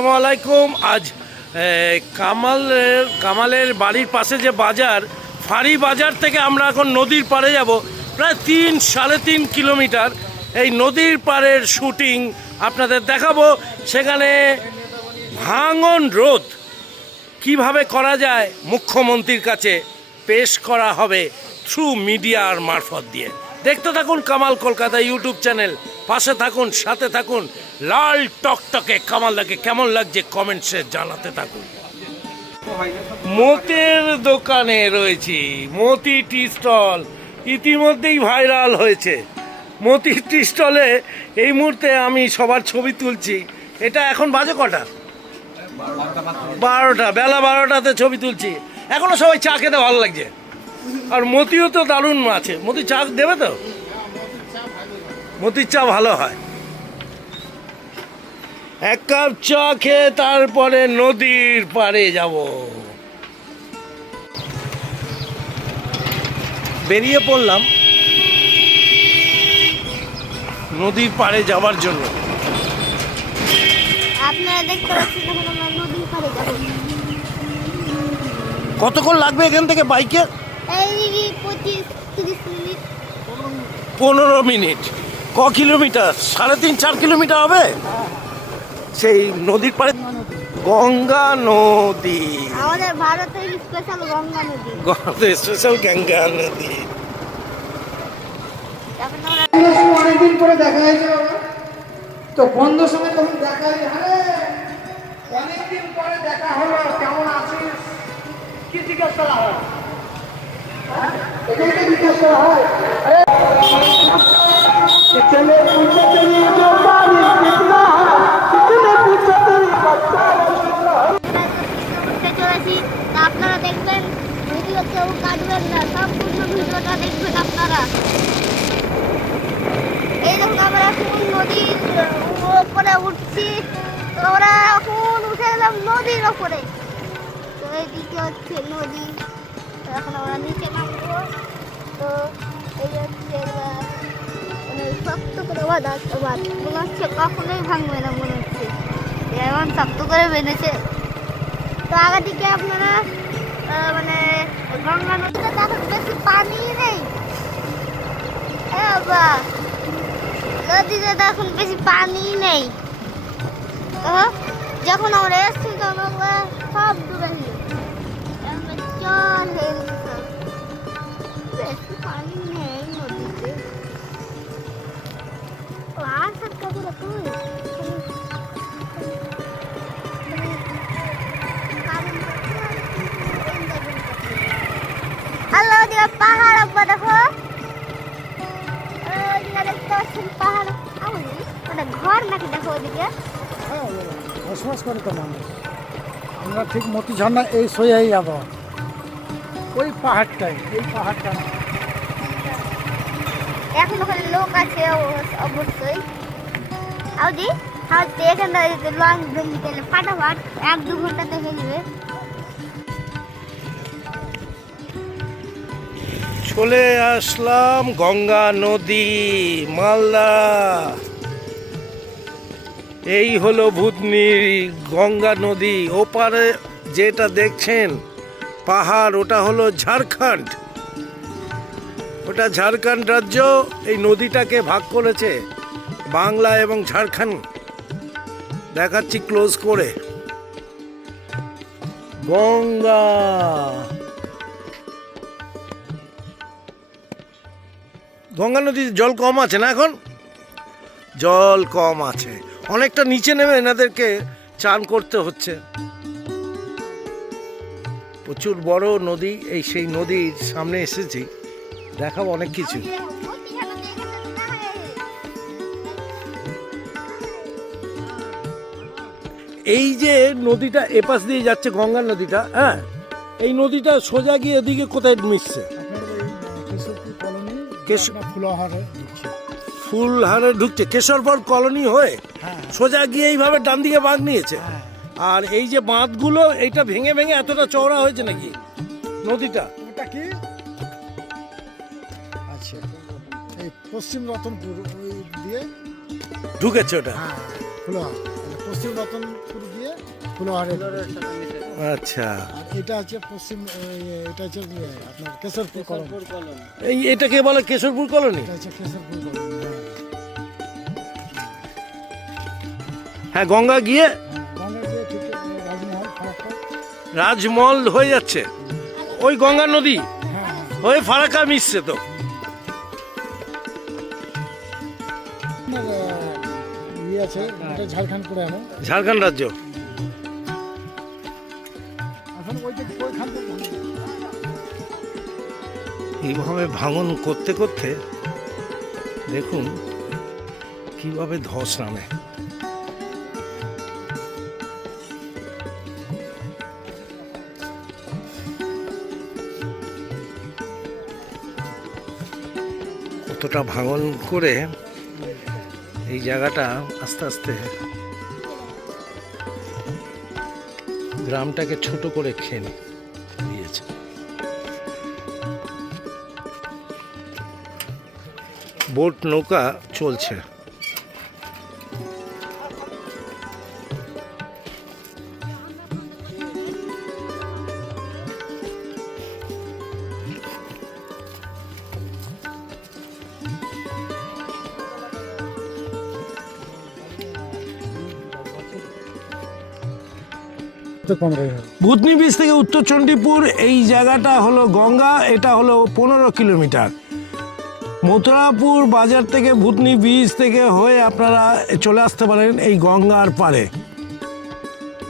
আসসালামু আলাইকুম। আজ কামালের বাড়ির পাশে যে বাজার, ফাঁড়ি বাজার থেকে আমরা এখন নদীর পাড়ে যাব। প্রায় 3-3.5 কিলোমিটার এই নদীর পাড়ের শুটিং আপনাদের দেখাবো। সেখানে ভাঙন রোধ কিভাবে করা যায় মুখ্যমন্ত্রীর কাছে পেশ করা হবে থ্রু মিডিয়ার মারফত দিয়ে। দেখতে থাকুন কামাল কলকাতা ইউটিউব চ্যানেল, পাশে থাকুন, সাথে থাকুন। লাল টকটকে কামালদাকে কেমন লাগছে কমেন্টসে জানাতে থাকুন। মতের দোকানে রয়েছি, মতি টি স্টল ইতিমধ্যেই ভাইরাল হয়েছে। মতি টি স্টলে এই মুহূর্তে আমি সবার ছবি তুলছি। এটা এখন বাজে কটা? 12টা, বেলা 12টাতে ছবি তুলছি। এখনো সবাই চা খেতে ভালো লাগছে। আর মতিও তো দারুণ আছে। মতি চা দেবে তো? মতির চা ভালো হয়। এক কাপ চা খেয়ে তারপরে নদীর পাড়ে যাব। বেরিয়ে পড়লাম নদীর পাড়ে যাওয়ার জন্য। আপনারা দেখতে পাচ্ছেন এখন আমরা নদীর পাড়ে যাব। কতক্ষণ লাগবে এখান থেকে বাইকে? এই 25-30 মিনিট। 15 মিনিট। ক কিলোমিটার? 3.5-4 কিলোমিটার হবে। সেই নদীর পাড়ে গঙ্গা নদী, আমাদের ভারতের স্পেশাল গঙ্গা নদী। স্পেশাল গঙ্গা নদী। এখন আমরা অনেকদিন পরে দেখা হয়েছে বাবা, তো বন্ধুর সঙ্গে তখন দেখা হয়েছে। অনেকদিন পরে দেখা হলো, কেমন আছিস? কি জিজ্ঞেস করা হয়? এটাই তো জিজ্ঞেস করা হয়। চলে পুছে তেরি জোবানি কিতনা, কিতনে পুছে তেরি বাচ্চা। ঘুরতে চলেছি, তা আপনারা দেখবেন, ভিডিও কেউ কাটবেন না, সম্পূর্ণ ভিডিওটা দেখবেন আপনারা। এই দেখুন আমরা এখন নদীর উপরে উঠছি। তো আমরা এখন উঠে এলাম নদীর ওপরে। তো এইদিকে হচ্ছে নদী। তো এখন আমরা নিচে নামবো। তো এই হচ্ছে মানে শক্ত করে বাঁধা আছে, মনে হচ্ছে কখনোই ভাঙবে না, মনে হচ্ছে এমন শক্ত করে বেঁধেছে। তো আগের দিকে আপনারা মানে গঙ্গা নদীতে এখন বেশি পানি নেই। বাবা, নদীতে তো এখন বেশি পানি নেই। তো যখন আমরা এসছি তখন আমরা সব ডুবে গেল। চলে বেশি পানি নেই নদীতে। আর সব কাজে রাখুন। হ্যালো, ওদিকে পাহাড় আব্বা দেখো। ওদিকে দেখতে পাচ্ছেন পাহাড়। ওটা ঘর নাকি দেখো ওদিকে? বসবাস করে তো মানুষ। আমরা ঠিক মতি ঝর্ণা এই সইয়াই যাব, ওই পাহাড়টাই, এই পাহাড়টা। এখন ওখানে লোক আছে অবশ্যই। আউদি হাতে এখানে লং ভেঙে গেলে ফাটাফাট 1-2 ঘন্টাতে হয়ে যাবে। চলে আসলাম গঙ্গা নদী, মালদা। এই হলো ভূতনির গঙ্গা নদী। ওপারে যেটা দেখছেন পাহাড়, ওটা হলো ঝাড়খণ্ড। ওটা ঝাড়খণ্ড রাজ্য এই নদীটাকে ভাগ করেছে, বাংলা এবং ঝাড়খণ্ড। দেখাচ্ছি ক্লোজ করে। গঙ্গা গঙ্গা নদীতে জল কম আছে না? এখন জল কম আছে, অনেকটা নিচে নেমে এনাদেরকে চান করতে হচ্ছে। প্রচুর বড় নদী। এই সেই নদীর সামনে এসেছি, দেখাবো অনেক কিছু। এই যে নদীটা এপাশ দিয়ে যাচ্ছে গঙ্গা নদীটা, হ্যাঁ, এই নদীটা সোজা গিয়ে এদিকে কোথায় মিশছে? ফুলহারে ঢুকছে কেশরপুর কলোনি হয়ে সোজা গিয়ে এইভাবে ডান দিকে বাঁক নিয়েছে। আর এই যে বাঁধগুলো, এইটা ভেঙে ভেঙে এতটা চওড়া হয়েছে নাকি নদীটা? ওটা কি? আচ্ছা, এই পশ্চিম রতনপুর ওই দিয়ে ঢুকেছে ওটা। হ্যাঁ, পশ্চিম রতনপুর দিয়ে ফুলহারের আচ্ছা, আর এটা হচ্ছে পশ্চিম এটা হচ্ছে আপনার কেশরপুর কলোনি। এটাকে বলে কেশরপুর কলোনি। এটা হচ্ছে কেশরপুর কলোনি। হ্যাঁ, গঙ্গা গিয়ে গঙ্গা দিয়ে ঠিক রাজমহল ফারাক্কা। রাজমহল হয়ে যাচ্ছে, ওই গঙ্গা নদী হ্যাঁ হয়ে ফারাক্কা মিশছে তো। আপনার ইয়ে আছে, এটা ঝাড়খণ্ড করে আনো ঝাড়খণ্ড রাজ্য। এখন ওইখান থেকে এইভাবে ভাঙন করতে করতে দেখুন কিভাবে ধস নামে। কতটা ভাঙন করে এই জায়গাটা আস্তে আস্তে গ্রামটাকে ছোট করে খেয়ে দিয়েছে। বোট নৌকা চলছে। কম রয়ে ভূতনি বীচ থেকে উত্তর চণ্ডীপুর এই জায়গাটা হলো গঙ্গা, এটা হলো 15 কিলোমিটার। মথুরাপুর বাজার থেকে ভূতনি বীচ থেকে হয়ে আপনারা চলে আসতে পারেন এই গঙ্গার পাড়ে,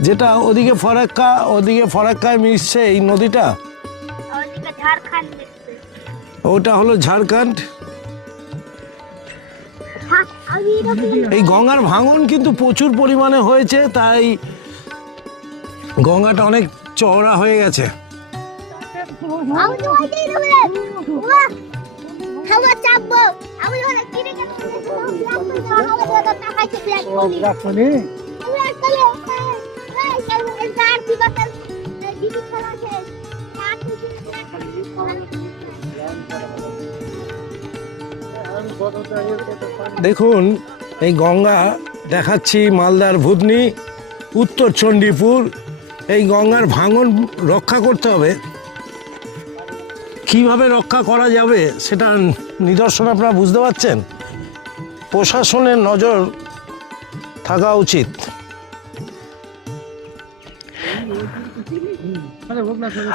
যেটা ওদিকে ফরাক্কায় মিশছে এই নদীটা। ওদিকে ঝাড়খণ্ড দেখতে। ওটা হলো ঝাড়খণ্ড। হ্যাঁ, আমি এরকম এই গঙ্গার ভাঙন কিন্তু প্রচুর পরিমাণে হয়েছে, তাই গঙ্গাটা অনেক চওড়া হয়ে গেছে। আমি তো ওইটাই বলে ওয়া হাওয়া চাপবো আমি ওরা কিনে কেন হাওয়া দাদা টাকাইছে ব্ল্যাক কলি রাখনি। আমি আসলে এই কাল এই কার কি বাতাল দিদি খেলা আছে কার কি ব্ল্যাক কলি দেখুন এই গঙ্গা দেখাচ্ছি, মালদার ভূতনি, উত্তর চণ্ডীপুর। এই গঙ্গার ভাঙন রক্ষা করতে হবে। কিভাবে রক্ষা করা যাবে সেটা নিদর্শন আপনারা বুঝতে পারছেন। প্রশাসনের নজর থাকা উচিত।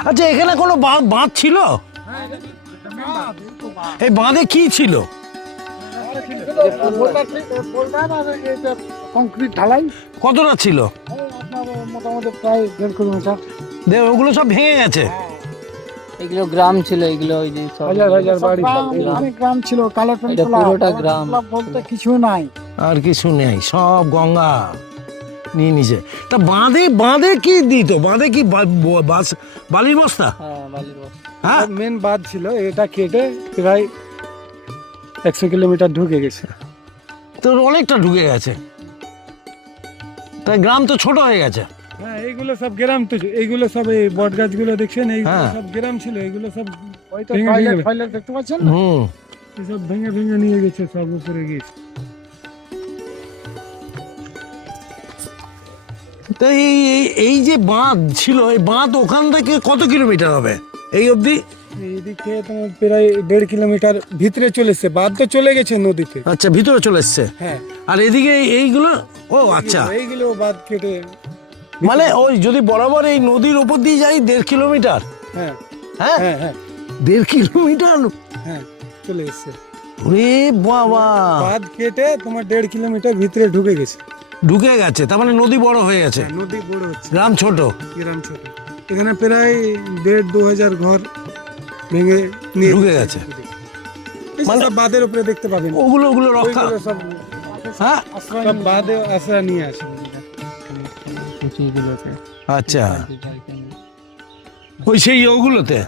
আচ্ছা, এখানে কোনো বাঁধ ছিল? এই বাঁধে কি ছিল? কংক্রিট ঢালাই কতটা ছিল? আপনার মোটামুটি প্রায় 1.5 কিলোমিটার। ওগুলো সব ভেঙে গেছে। এগুলো গ্রাম ছিল, এগুলো ওই যে সব হাজার বাড়ি, অনেক গ্রাম ছিল। কালারটন এটা পুরোটা গ্রাম বলতে কিছু নাই, আর কিছু নেই, সব গঙ্গা নিয়ে নিছে। তা বাঁধে কি দিত? বাঁধে কি বালির বস্তা? হ্যাঁ, বালির বস্তা। হ্যাঁ, মেন বাঁধ ছিল, এটা কেটে প্রায় 100 কিলোমিটার ঢুকে গেছে। তো অনেকটা ঢুকে গেছে, তাই গ্রাম তো ছোট হয়ে গেছে। হ্যাঁ, এইগুলো সব গ্রাম তো, এইগুলো সব এই বট গাছগুলো দেখছেন, এইগুলো হ্যাঁ। সব গ্রাম ছিল। এগুলো সব ভেঙে দেখতে পাচ্ছেন না, হুম, সব ভেঙে ভেঙে নিয়ে গেছে, সব উপরে গেছে। তো এই যে বাঁধ ছিল, এই বাঁধ ওখান থেকে কত কিলোমিটার হবে এই অবধি? এইদিক থেকে তোমার প্রায় 1.5 কিলোমিটার ভিতরে চলেছে। বাঁধ তো চলে গেছে নদীতে। আচ্ছা, ভিতরে চলে এসছে। হ্যাঁ, আর এদিকে এইগুলো, ও আচ্ছা, এইগুলো বাঁধ কেটে, মানে ওই যদি বরাবর এই নদীর উপর দিয়ে যাই 1.5 কিলোমিটার। হ্যাঁ হ্যাঁ, হ্যাঁ হ্যাঁ 1.5 কিলোমিটার। হ্যাঁ চলে এসছে। ওরে বাবা, বাঁধ কেটে তোমার 1.5 কিলোমিটার ভিতরে ঢুকে গেছে। ঢুকে গেছে, তার মানে নদী বড় হয়ে গেছে, নদী বড় হচ্ছে, গ্রাম ছোট। গ্রাম ছোট। এখানে প্রায় 1,500-2,000 ঘর ভেঙে নিয়ে ঢুকে গেছে। মানে বাঁধের উপরে দেখতে পাবেন, ওগুলো রক্ষা, ওইগুলো সব হ্যাঁ, সব বাঁধে আশ্রয় নিয়ে আসে। কুচিগুলোতে আচ্ছা, ওই সেই ওগুলোতে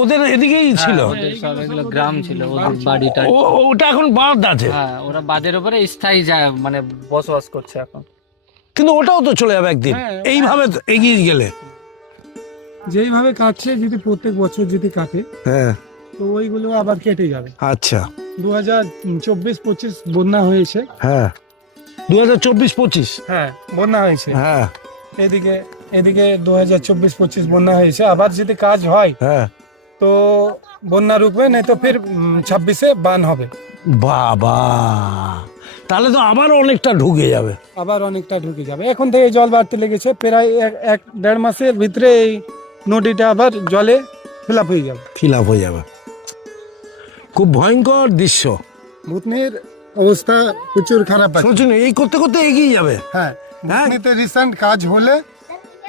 ওদের এদিকেই ছিল। ওদের সব এগুলো গ্রাম ছিল, ওদের বাড়িটা। ওটা এখন বাঁধ আছে। হ্যাঁ, ওরা বাঁধের উপরে স্থায়ী যায়, মানে বসবাস করছে এখন। কিন্তু ওটাও তো চলে যাবে একদিন, হ্যাঁ, এইভাবে এগিয়ে গেলে। যেইভাবে কাটছে, যদি প্রত্যেক বছর যদি কাটে, হ্যাঁ, তো ওইগুলো আবার কেটে যাবে। আচ্ছা, 2024-25 বন্যা হয়েছে, হ্যাঁ, 2024-25 হ্যাঁ বন্যা হয়েছে। হ্যাঁ এদিকে এদিকে 2024-25 বন্যা হয়েছে। আবার যদি কাজ হয় হ্যাঁ তো বন্যা রুকবে, নাই তো ফির 26-এ বান হবে, বাবা, তাহলে তো আবার অনেকটা ঢুকে যাবে। আবার অনেকটা ঢুকে যাবে। এখন থেকে জল বাড়তে লেগেছে, প্রায় এক দেড় মাসের ভিতরে এই নদীটা আবার জলে ফিল আপ হয়ে যাবে। ফিল আপ হয়ে যাবে। খুব ভয়ঙ্কর দৃশ্য। ভুতনির অবস্থা প্রচুর খারাপ আছে। শোচনীয়, এই করতে করতে এগিয়ে যাবে। হ্যাঁ, ভুতনিতে রিসেন্ট কাজ হলে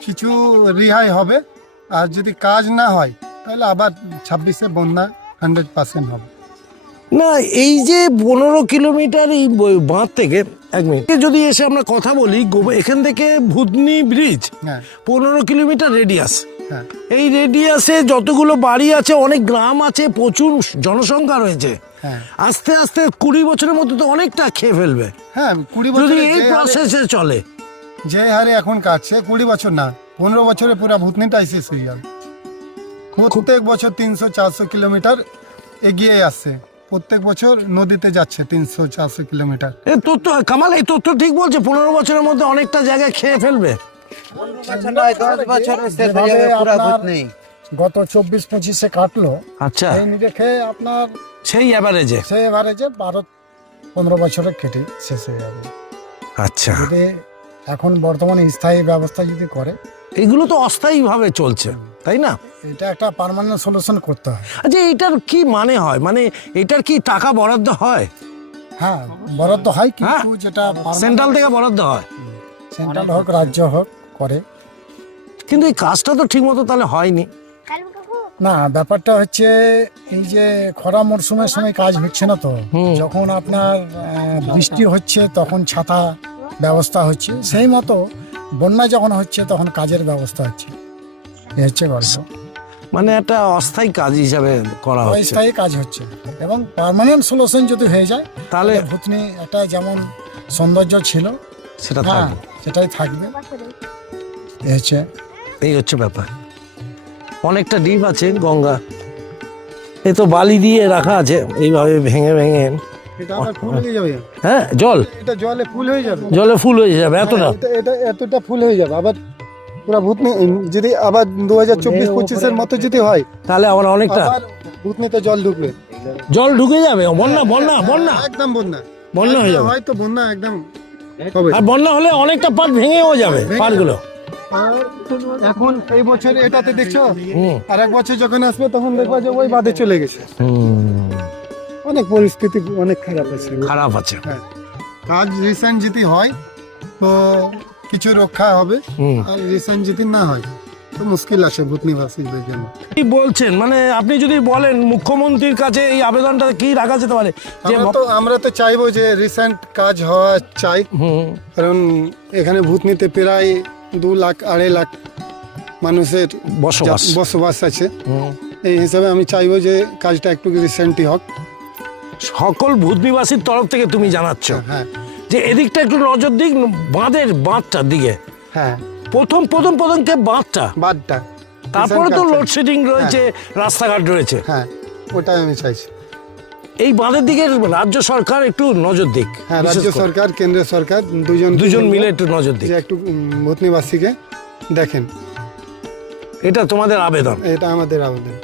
কিছু রেহাই হবে, আর যদি কাজ না হয় তাহলে আবার 26-এ বন্যা 100% হবে। না, এই যে 15 কিলোমিটার এই বাঁধ থেকে, এক মিনিট যদি এসে আমরা কথা বলি, এখান থেকে ভুতনি ব্রিজ হ্যাঁ 15 কিলোমিটার রেডিয়াস। হ্যাঁ এই রেডিয়াসে যতগুলো বাড়ি আছে, অনেক গ্রাম আছে, প্রচুর জনসংখ্যা রয়েছে। হ্যাঁ আস্তে আস্তে 20 বছরের মধ্যে তো অনেকটা খেয়ে ফেলবে হ্যাঁ 20 যদি বছরে এই প্রসেসে চলে। যে হারে এখন কাটছে, 20 বছর না 15 বছরে পুরো ভুতনিটাই শেষ হয়ে যাবে। প্রত্যেক বছর 300-400 কিলোমিটার এগিয়ে আসছে, প্রত্যেক বছর নদীতে যাচ্ছে 300-400 কিলোমিটার। এই তথ্য কামাল, এই তথ্য ঠিক বলছে, 15 বছরের মধ্যে অনেকটা জায়গায় খেয়ে ফেলবে। যেভাবে আপনার গত 24-25-এ কাটলো, আচ্ছা, এই নিরিখে আপনার সেই অ্যাভারেজে। সে এভারেজে 12-15 বছরে কেটে শেষ হয়ে যাবে। আচ্ছা, যদি এখন বর্তমানে স্থায়ী ব্যবস্থা যদি করে, এগুলো তো অস্থায়ীভাবে চলছে, তাই না? এটা একটা পার্মানেন্ট সলিউশন করতে হয়। আচ্ছা, এটার কি মানে হয়? মানে এটার কি টাকা বরাদ্দ হয়? হ্যাঁ বরাদ্দ হয়, কিন্তু যেটা সেন্ট্রাল থেকে বরাদ্দ হয়, সেন্ট্রাল হোক রাজ্য হোক করে। কিন্তু এই কাজটা তো ঠিক মতো তাহলে হয়নি। কালু কাকু না, ব্যাপারটা হচ্ছে এই যে খরা মরশুমের সময় কাজ হচ্ছে না তো, যখন আপনার বৃষ্টি হচ্ছে তখন ছাতা ব্যবস্থা হচ্ছে, সেই মতো বন্যা যখন হচ্ছে তখন কাজের ব্যবস্থা হচ্ছে। এই হচ্ছে গল্প। মানে একটা অস্থায়ী কাজ হিসাবে করা হচ্ছে। স্থায়ী কাজ হচ্ছে, এবং পার্মানেন্ট সলিউশন যদি হয়ে যায় তাহলে ভুতনি একটা যেমন সৌন্দর্য ছিল, সেটা হ্যাঁ থাকবে। সেটাই থাকবে। এই হচ্ছে ব্যাপার। অনেকটা ডিপ আছে গঙ্গা, এ তো বালি দিয়ে রাখা আছে এইভাবে ভেঙে ভেঙে। এটা আবার ফুল হয়ে যাবে। হ্যাঁ, জল, এটা জলে ফুল হয়ে যাবে, জলে ফুল হয়ে যাবে এতটা। এটা এতটা ফুল হয়ে যাবে। আবার পুরো ভুতনি যদি আবার 2024-25-এর মতো যদি হয়, তাহলে আবার অনেকটা আবার ভুতনিতে জল ঢুকবে, জল ঢুকে যাবে। বন্যা বন্যা বন্যা একদম বন্যা বন্যা হয়ে যাবে। হয়তো বন্যা একদম হবে। আর বন্যা হলে অনেকটা পাট ভেঙেও যাবে, পাটগুলো। আর এখন এই বছর এটাতে দেখছো, হুম আর এক বছর যখন আসবে তখন দেখবা যে ওই বাঁধে চলে গেছে। হুম, অনেক পরিস্থিতি অনেক খারাপ আছে। খারাপ আছে। হ্যাঁ, কাজ রিসেন্ট যদি হয় তো কিছু রক্ষা হবে, হুম। আর রিসেন্ট যদি না হয় তো মুশকিল আছে ভুতনিবাসীদের জন্য। কি বলছেন? মানে আপনি যদি বলেন মুখ্যমন্ত্রীর কাছে এই আবেদনটা কি রাখা যেতে পারে যে আমরা তো চাইবো যে রিসেন্ট কাজ হওয়া চাই, হুম, কারণ এখানে ভুতনিতে প্রায় 2 লাখ 2.5 লাখ মানুষের বসবাস আছে। হুম। এই হিসাবে আমি চাইবো যে কাজটা একটু রিসেন্টই হোক। সকল ভূতনিবাসীর তরফ থেকে তুমি জানাচ্ছ হ্যাঁ যে এদিকটা একটু নজর দিক, বাঁধটার দিকে। হ্যাঁ, প্রথম কে বাঁধটা, বাদটা তারপরে তো recent কাজ লোডশেডিং রয়েছে, রাস্তাঘাট রয়েছে। হ্যাঁ, ওটাই আমি চাইছি। এই বাঁধের দিকে রাজ্য সরকার একটু নজর দিক। হ্যাঁ, বিশেষ রাজ্য করে সরকার কেন্দ্র সরকার দুজন মিলে একটু নজর দিক, যে একটু ভুতনিবাসীকে দেখেন। এটা তোমাদের আবেদন। এটা আমাদের আবেদন।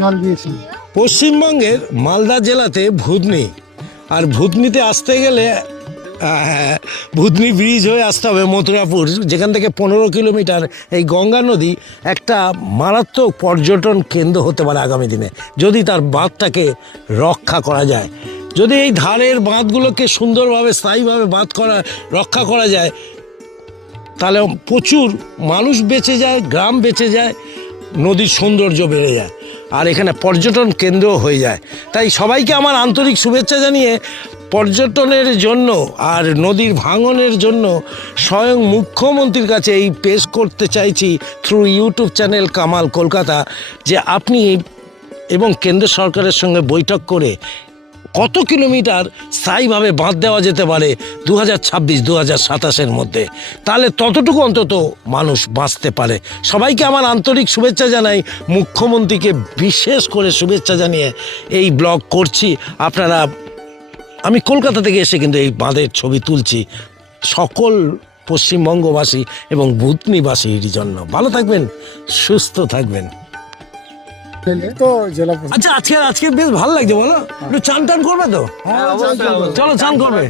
জল দিয়েছি। পশ্চিমবঙ্গের মালদা জেলাতে ভুতনি, আর ভুতনিতে আসতে গেলে ভুতনি ব্রিজ হয়ে আসতে হবে মথুরাপুর, যেখান থেকে 15 কিলোমিটার। এই গঙ্গা নদী একটা মারাত্মক পর্যটন কেন্দ্র হতে পারে আগামী দিনে, যদি তার বাঁধটাকে রক্ষা করা যায়। যদি এই ধারের বাঁধগুলোকে সুন্দরভাবে স্থায়ীভাবে রক্ষা করা যায়, তাহলে প্রচুর মানুষ বেঁচে যায়, গ্রাম বেঁচে যায়, নদীর সৌন্দর্য বেড়ে যায়, আর এখানে পর্যটন কেন্দ্র হয়ে যায়। তাই সবাইকে আমার আন্তরিক শুভেচ্ছা জানিয়ে পর্যটনের জন্য আর নদীর ভাঙনের জন্য স্বয়ং মুখ্যমন্ত্রীর কাছে এই পেশ করতে চাইছি through YouTube channel Kamal Kolkata, যে আপনি এবং কেন্দ্র সরকারের সঙ্গে বৈঠক করে কত কিলোমিটার স্থায়ীভাবে বাঁধ দেওয়া যেতে পারে 2026-2027-এর মধ্যে, তাহলে ততটুকু অন্তত মানুষ বাঁচতে পারে। সবাইকে আমার আন্তরিক শুভেচ্ছা জানাই, মুখ্যমন্ত্রীকে বিশেষ করে শুভেচ্ছা জানিয়ে এই ব্লগ করছি। আপনারা আমি কলকাতা থেকে এসে কিন্তু এই বাঁধের ছবি তুলছি সকল পশ্চিমবঙ্গবাসী এবং ভূতনিবাসীর জন্য। ভালো থাকবেন, সুস্থ থাকবেন। তো জেলা প্রশাসন আচ্ছা, আজকে বেশ ভালো লাগছে, বলো? একটু চান টান করবে তো? চলো চান করবে।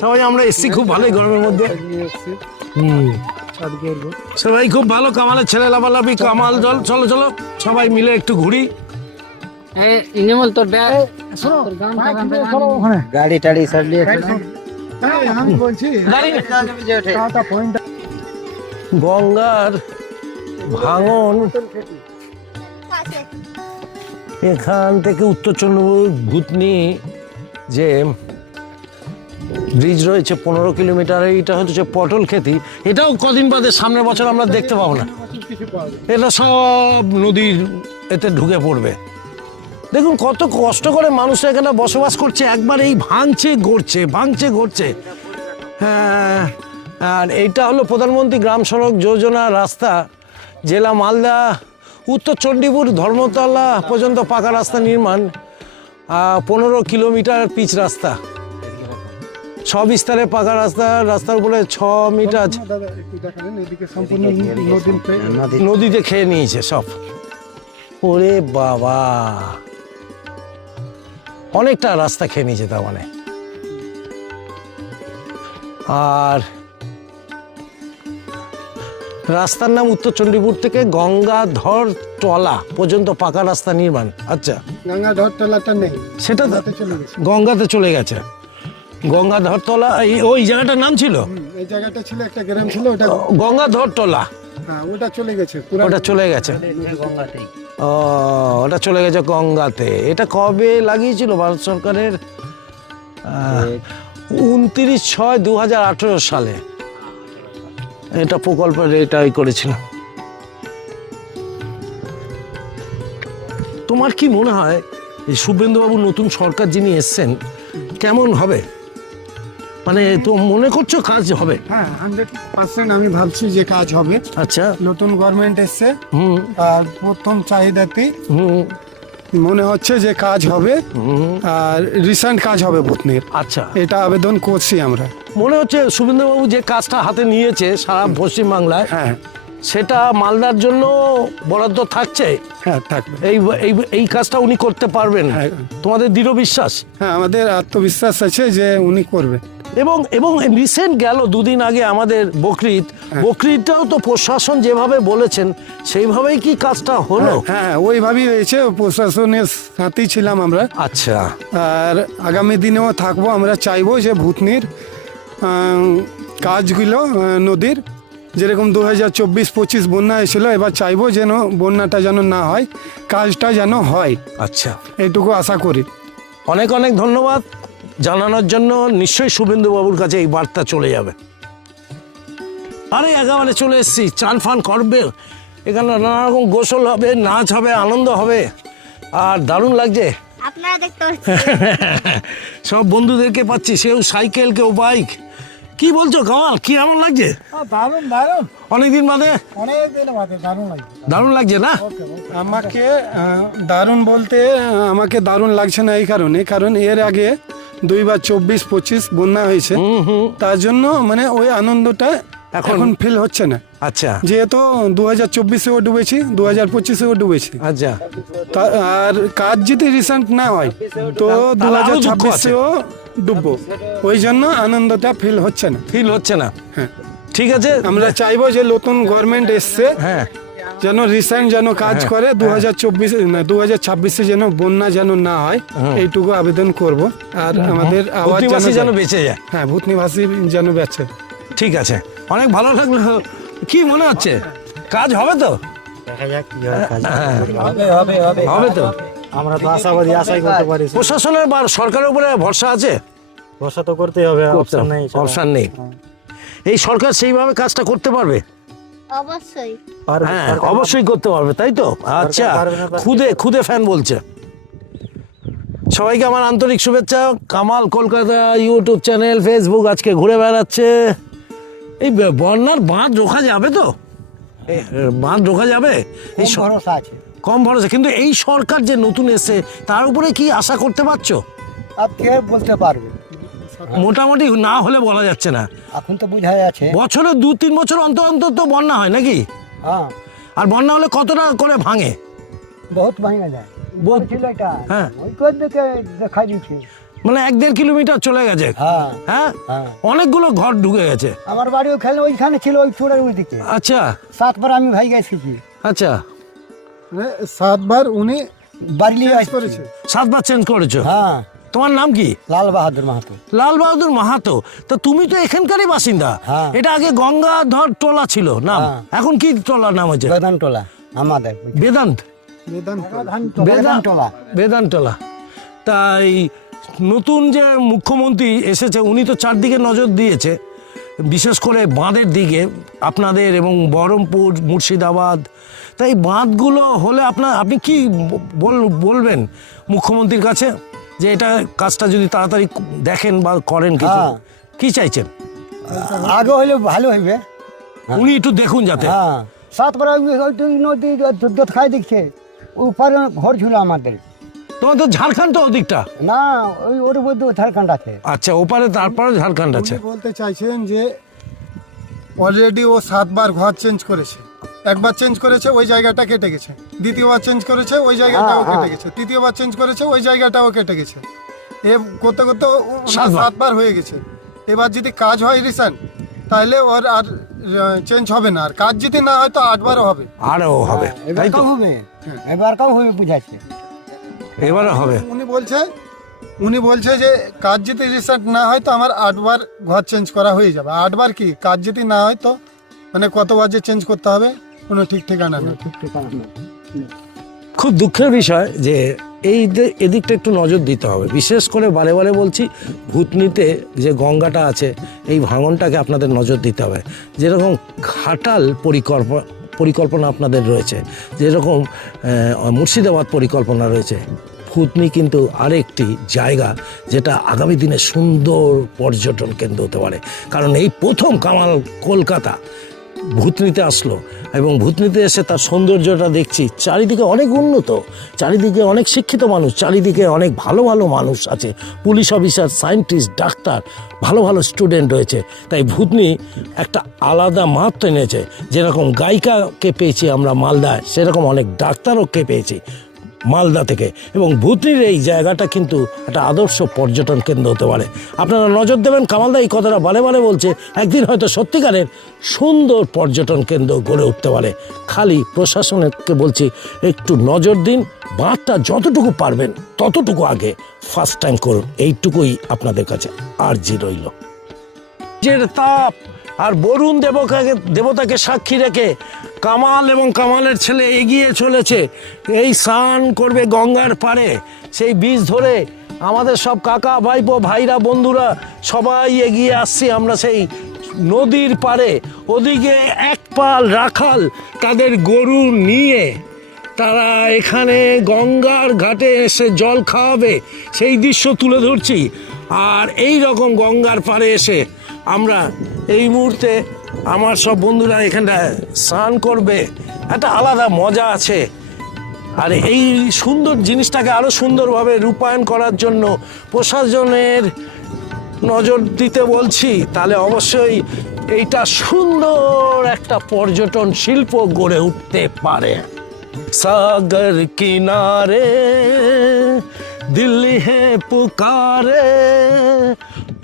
সবাই আমরা এসছি খুব ভালোই গরমের মধ্যে। সবাই খুব ভালো, কামালের ছেলে লাফালাফি, কামাল জল। চলো চলো সবাই মিলে একটু ঘুরি। এই ইনিমল তোর ব্যাগ গাড়ি টাড়ি সব নিয়ে আমি বলছি গঙ্গার ভাঙন পাশে এখান থেকে উত্তর চন্দ্রপুর ভূতনি যে ব্রিজ রয়েছে 15 কিলোমিটার, এইটা হচ্ছে পটল খেতি। এটাও কদিন বাদে সামনের বছর আমরা দেখতে পাবো না, এটা সব নদীর এতে ঢুকে পড়বে। দেখুন কত কষ্ট করে মানুষ এখানে বসবাস করছে, একবার এই ভাঙছে ঘুরছে। হ্যাঁ, আর এইটা হলো প্রধানমন্ত্রী গ্রাম সড়ক যোজনা রাস্তা, জেলা মালদা, উত্তর চণ্ডীপুর ধর্মতলা পর্যন্ত পাকা রাস্তা নির্মাণ, 15 কিলোমিটার পিচ রাস্তা, 6 বিস্তারে পাকা রাস্তা, রাস্তার উপরে 6 মিটার নদীতে খেয়ে নিয়েছে সব। ওরে বাবা, অনেকটা রাস্তা খেয়ে নিয়েছে তার মানে। আর রাস্তার নাম উত্তর চণ্ডীপুর থেকে গঙ্গাধর টলা পর্যন্ত পাকা রাস্তা নির্মাণ। আচ্ছা, গঙ্গাধর তলাটা নেই, সেটা তো চলে গেছে। গঙ্গাতে চলে গেছে। গঙ্গাধর টলা ওই জায়গাটার নাম ছিল, এই জায়গাটা ছিল একটা গ্রাম ছিল, ওটা গঙ্গাধর টলা। হ্যাঁ, ওটা চলে গেছে, ওটা চলে গেছে, ও ওটা চলে গেছে গঙ্গাতে। এটা কবে লাগিয়েছিল ভারত সরকারের? 29/6/2018 সালে এটা প্রকল্পের এটাই করেছিল। তোমার কি মনে হয় এই শুভেন্দুবাবু নতুন সরকার যিনি এসছেন কেমন হবে? মানে তো মনে করছো কাজ হবে? হ্যাঁ, 100% আমি ভাবছি যে কাজ হবে। আচ্ছা, নতুন গভর্নমেন্ট এসছে, হুম আর প্রথম চাহিদাতে হুম মনে হচ্ছে যে কাজ হবে, আর রিসেন্ট কাজ হবে ভূতনির। আচ্ছা, এটা আবেদন করছি আমরা। মনে হচ্ছে শুভেন্দুবাবু যে কাজটা হাতে নিয়েছে সারা পশ্চিমবাংলায়, হ্যাঁ সেটা মালদার জন্য বরাদ্দ থাকছে। হ্যাঁ, থাকবে। এই এই এই কাজটা উনি করতে পারবেন, হ্যাঁ। তোমাদের দৃঢ় বিশ্বাস? হ্যাঁ, আমাদের আত্মবিশ্বাস আছে যে উনি করবে। এবং রিসেন্ট গেল 2 দিন আগে আমাদের বকরিদটাও তো প্রশাসন যেভাবে বলেছেন সেইভাবেই কি কাজটা হলো? হ্যাঁ, ওইভাবেই হয়েছে, প্রশাসনের সাথেই ছিলাম আমরা। আচ্ছা, আর আগামী দিনেও থাকবো। আমরা চাইবো যে ভূতনির কাজগুলো, নদীর যেরকম 2024-25 বন্যা হয়েছিল, এবার চাইবো যেন বন্যাটা যেন না হয়, কাজটা যেন হয়, আচ্ছা, এইটুকু আশা করি। অনেক অনেক ধন্যবাদ জানানোর জন্য। নিশ্চয়ই শুভেন্দুবাবুর কাছে এই বার্তা চলে যাবে। আরে একেবারে চলে এসেছি, চান ফান করবে এখানে, নানা রকম গোসল হবে, নাচ হবে, আনন্দ হবে, আর দারুণ লাগছে। আপনারা দেখতে পাচ্ছেন সব বন্ধুদেরকে পাচ্ছি, সেও সাইকেল কেউ বাইক। কি বলছো কামাল, কি এমন লাগছে? দারুণ দারুণ, অনেকদিন বাদে অনেকদিন বাদে দারুণ লাগছে। দারুণ লাগছে না? আমাকে দারুণ বলতে আমাকে দারুণ লাগছে না এই কারণ এর আগে 2024-25 বন্যা হয়েছে, তার জন্য মানে ওই আনন্দটা এখন ফিল হচ্ছে না। আচ্ছা, যেহেতু 2024-এও ডুবেছি, 2025-এও ডুবেছি, আচ্ছা, আর কাজ যদি রিসেন্ট না হয় তো তাহলে আরো দুঃখ আছে। 2026-এও ডুববো, ওই জন্য আনন্দটা ফিল হচ্ছে না। হ্যাঁ, ঠিক আছে, আমরা চাইবো যে নতুন গভর্নমেন্ট এসছে, হ্যাঁ, যেন রিসেন্ট যেন কাজ করে, 2024-2026-এ যেন বন্যা যেন না হয়, এইটুকু আবেদন করব। আর আমাদের আওয়াজ যেন বেঁচে যায়। হ্যাঁ, ভূতনিবাসী যেন বেঁচে। ঠিক আছে, অনেক ভালো লাগলো। কি মনে হচ্ছে কাজ হবে তো? হবে তো? আমরা তো আশাবাদী, আশাই করতে পারি। প্রশাসনের বা সরকারের উপরে ভরসা আছে? ভরসা তো করতেই হবে, অপশন নেই। অপশন নেই। এই সরকার সেইভাবে কাজটা করতে পারবে? অবশ্যই হ্যাঁ, অবশ্যই করতে পারবে, তাই তো? আচ্ছা, খুদে ফ্যান বলছে। সবাইকে আমার আন্তরিক শুভেচ্ছা। Kamal Kolkata YouTube channel, Facebook আজকে ঘুরে বেড়াচ্ছে। এই বন্যার বাঁধ রোখা যাবে তো? বাঁধ রোখা যাবে? ভরসা আছে, কম ভরসা, কিন্তু এই সরকার যে নতুন এসে তার উপরে কি আশা করতে পারছো? কে বলতে পারবে? মোটামুটি না হলে বলা যাচ্ছে না। এখন তো বোঝা যাচ্ছে। বছরে 2-3 বছর অন্তর অন্তর তো বন্যা হয় নাকি? হ্যাঁ, আর বন্যা হলে কতটা করে ভাঙে? বহুত ভাঙা যায়। বলছিল এটা, হ্যাঁ। ওই কোন দিকে দেখা দিচ্ছে। মানে 1-1.5 কিলোমিটার চলে গেছে। হ্যাঁ হ্যাঁ, হ্যাঁ। অনেকগুলো ঘর ঢুকে গেছে। আমার বাড়ি ওখানে, ওইখানে ছিল, ওই চূড়ার ওই দিকে। আচ্ছা 7 বার আমি ভাই গেছি। আচ্ছা, 7 বার উনি বাড়ি নিয়ে করেছে। 7 বার চেঞ্জ করেছো? হ্যাঁ। তোমার নাম কি? লাল বাহাদুর মাহাতো। লাল বাহাদুর মাহাতো। তা তুমি তো এখানকারই বাসিন্দা। হ্যাঁ। এটা আগে গঙ্গাধর টোলা ছিল নাম, হ্যাঁ। এখন কি টোলার নাম হয়েছে? বেদান টোলা আমাদের। বেদান্ত। বেদান টোলা। বেদান্ত টোলা। তাই নতুন যে মুখ্যমন্ত্রী এসেছে উনি তো চারদিকে নজর দিয়েছে, বিশেষ করে বাঁধের দিকে আপনাদের এবং বহরমপুর, মুর্শিদাবাদ। তাই বাঁধগুলো হলে আপনি কি বলবেন মুখ্যমন্ত্রীর কাছে যে এটা কাজটা যদি তাড়াতাড়ি দেখেন বা করেন? কিছু হ্যাঁ। কি চাইছেন? আগে হলে ভালো হইবে। উনি একটু দেখুন যাতে। হ্যাঁ, 7 বার নদী দুধ খাই দিচ্ছে। উপরে ঘর ছিল আমাদের। তোমার তো ঝাড়খণ্ড তো ওদিকটা? না, ওই ওর মধ্যে ঝাড়খণ্ড আছে। আচ্ছা, ওপারে তারপরে ঝাড়খণ্ড আছে। উনি বলতে চাইছেন যে অলরেডি ও 7 বার ঘর চেঞ্জ করেছে। একবার চেঞ্জ করেছে, ওই জায়গাটা কেটে গেছে। দ্বিতীয়বার চেঞ্জ করেছে, ওই জায়গাটাও কেটে গেছে। তৃতীয়বার চেঞ্জ করেছে, ওই জায়গাটাও কেটে গেছে। এ করতে করতে 7 বার হয়ে গেছে। এবার যদি কাজ হয় রিসেন্ট, তাহলে ওর আর চেঞ্জ হবে না। আর কাজ যদি না হয় তো 8 বারও হবে। আরও হবে, এবার তাই তো? কাউ হবে, এবার কাউ হবে বুঝাচ্ছে। এবারে হবে। উনি বলছে যে কাজ যদি রিসেন্ট না হয় তো আমার 8 বার ঘর চেঞ্জ করা হয়ে যাবে। 8 বার কি কাজ যদি না হয় তো মানে কতবার যে চেঞ্জ করতে হবে কোনো ঠিক ঠিকানা নেই। খুব দুঃখের বিষয় যে এদিকটা একটু নজর দিতে হবে। বিশেষ করে বারে বারে বলছি, ভূতনিতে যে গঙ্গাটা আছে এই ভাঙনটাকে আপনাদের নজর দিতে হবে। যেরকম ঘাটাল পরিকল্পনা আপনাদের রয়েছে, যেরকম মুর্শিদাবাদ পরিকল্পনা রয়েছে, ভূতনি কিন্তু আরেকটি জায়গা যেটা আগামী দিনে সুন্দর পর্যটন কেন্দ্র হতে পারে। কারণ এই প্রথম কামাল কলকাতা ভূতনিতে আসলো এবং ভূতনিতে এসে তার সৌন্দর্যটা দেখছি। চারিদিকে অনেক উন্নত, চারিদিকে অনেক শিক্ষিত মানুষ, চারিদিকে অনেক ভালো ভালো মানুষ আছে, পুলিশ অফিসার, সায়েন্টিস্ট, ডাক্তার, ভালো ভালো স্টুডেন্ট রয়েছে। তাই ভূতনি একটা আলাদা মাত্রা এনেছে। যেরকম গায়িকাকে পেয়েছি আমরা মালদায়, সেরকম অনেক ডাক্তারকে পেয়েছি মালদা থেকে। এবং ভূতনির এই জায়গাটা কিন্তু একটা আদর্শ পর্যটন কেন্দ্র হতে পারে। আপনারা নজর দেবেন। কামালদা এই কথাটা বারে বারে বলছে, একদিন হয়তো সত্যিকারের সুন্দর পর্যটন কেন্দ্র গড়ে উঠতে পারে। খালি প্রশাসনকে বলছি একটু নজর দিন, বাঁধটা যতটুকু পারবেন ততটুকু আগে ফার্স্ট টাইম করুন। এইটুকুই আপনাদের কাছে আর্জি রইল। যে তাপ আর বরুণ দেবতাকে সাক্ষী রেখে কামাল এবং কামালের ছেলে এগিয়ে চলেছে। এই স্নান করবে গঙ্গার পাড়ে, সেই বীজ ধরে আমাদের সব কাকা, ভাইপো, ভাইরা, বন্ধুরা সবাই এগিয়ে আসছি আমরা সেই নদীর পাড়ে। ওদিকে এক পাল রাখাল তাদের গরু নিয়ে তারা এখানে গঙ্গার ঘাটে এসে জল খাওয়াবে, সেই দৃশ্য তুলে ধরছি। আর এই রকম গঙ্গার পাড়ে এসে আমরা এই মুহূর্তে আমার সব বন্ধুরা এখানটা স্নান করবে, একটা আলাদা মজা আছে। আর এই সুন্দর জিনিসটাকে আরও সুন্দরভাবে রূপায়ণ করার জন্য প্রশাসনের নজর দিতে বলছি। তাহলে অবশ্যই এইটা সুন্দর একটা পর্যটন শিল্প গড়ে উঠতে পারে। সাগর কিনারে दिल है पुकारे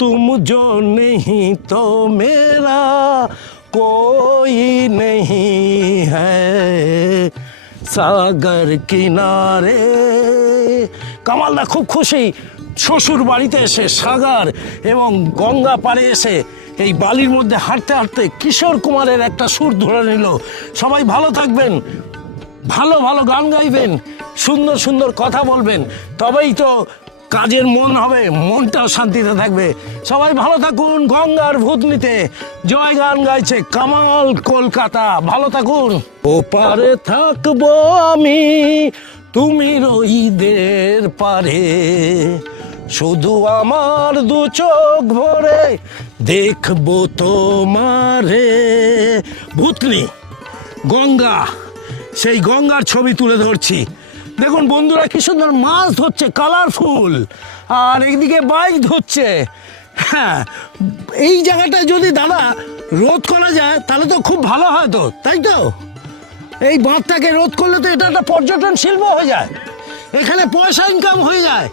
तुम जो नहीं तो मेरा कोई नहीं है সাগর কিনারে। কামালদা খুব খুশি শ্বশুর বাড়িতে এসে সাগর এবং গঙ্গা পাড়ে এসে এই বালির মধ্যে হাঁটতে হাঁটতে কিশোর কুমারের একটা সুর ধরে নিল। সবাই ভালো থাকবেন, ভালো ভালো গান গাইবেন, সুন্দর সুন্দর কথা বলবেন, তবেই তো কাজের মন হবে, মনটাও শান্তিতে থাকবে। সবাই ভালো থাকুন। গঙ্গার ভূতনিতে জয় গান গাইছে কামাল কলকাতা। ভালো থাকুন। ওপারে থাকবো আমি, তুমি রইদের পারে, শুধু আমার দু চোখ ভরে দেখবো তোমারে। ভূতনি গঙ্গা, সেই গঙ্গার ছবি তুলে ধরছি। দেখুন বন্ধুরা কি সুন্দর মাছ ধরছে, কালারফুল, আর একদিকে বাইক ধরছে। হ্যাঁ, এই জায়গাটা যদি দাদা রোধ করা যায় তাহলে তো খুব ভালো হয় তো, তাই তো? এই বাঁধটাকে রোধ করলে তো এটা একটা পর্যটন শিল্প হয়ে যায়, এখানে পয়সা ইনকাম হয়ে যায়,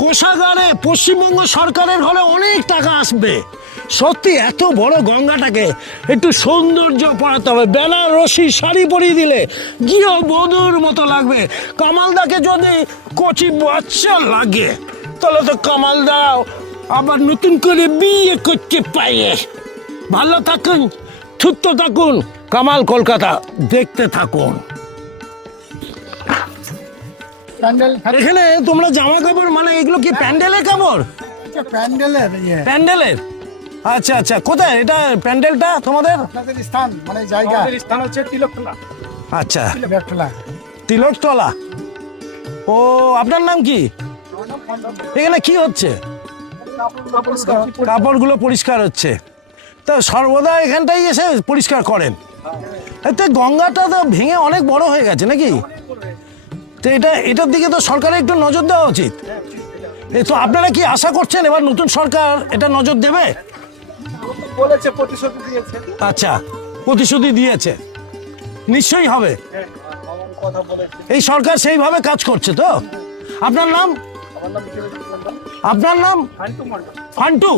কোষাগারে পশ্চিমবঙ্গ সরকারের হলে অনেক টাকা আসবে। সত্যি এত বড় গঙ্গাটাকে একটু সৌন্দর্য পড়াতে হবে, বেনারসি শাড়ি পরিয়ে দিলে গৃহবধূর মতো লাগবে। কামালদাকে যদি কচি বাচ্চা লাগে তাহলে তো কামালদাও আবার নতুন করে বিয়ে করতে পারে। ভালো থাকুন, সুস্থ থাকুন, কামাল কলকাতা দেখতে থাকুন। প্যান্ডেল এখানে তোমরা জামা কাপড় মানে এগুলো কি প্যান্ডেলের কাপড়? প্যান্ডেলের প্যান্ডেলের, আচ্ছা আচ্ছা। কোথায় এটা প্যান্ডেলটা তোমাদের? আপনাদের স্থান মানে জায়গা স্থান হচ্ছে তিলকতলা। আচ্ছা, তিলকতলা। তিলকতলা। ও, আপনার নাম কি? এখানে কি হচ্ছে? কাপড়গুলো পরিষ্কার হচ্ছে, তো সর্বদা এখানটাই এসে পরিষ্কার করেন। এতে গঙ্গাটা তো ভেঙে অনেক বড় হয়ে গেছে নাকি? তো এটার দিকে তো সরকারের একটু নজর দেওয়া উচিত। এই তো আপনারা কি আশা করছেন এবার নতুন সরকার এটা নজর দেবে? বলেছে, প্রতিশ্রুতি দিয়েছে। আচ্ছা, প্রতিশ্রুতি দিয়েছে, নিশ্চয়ই হবে। এই সরকার সেইভাবে কাজ করছে তো। আপনার নাম? আপনার নাম? ফান্টু।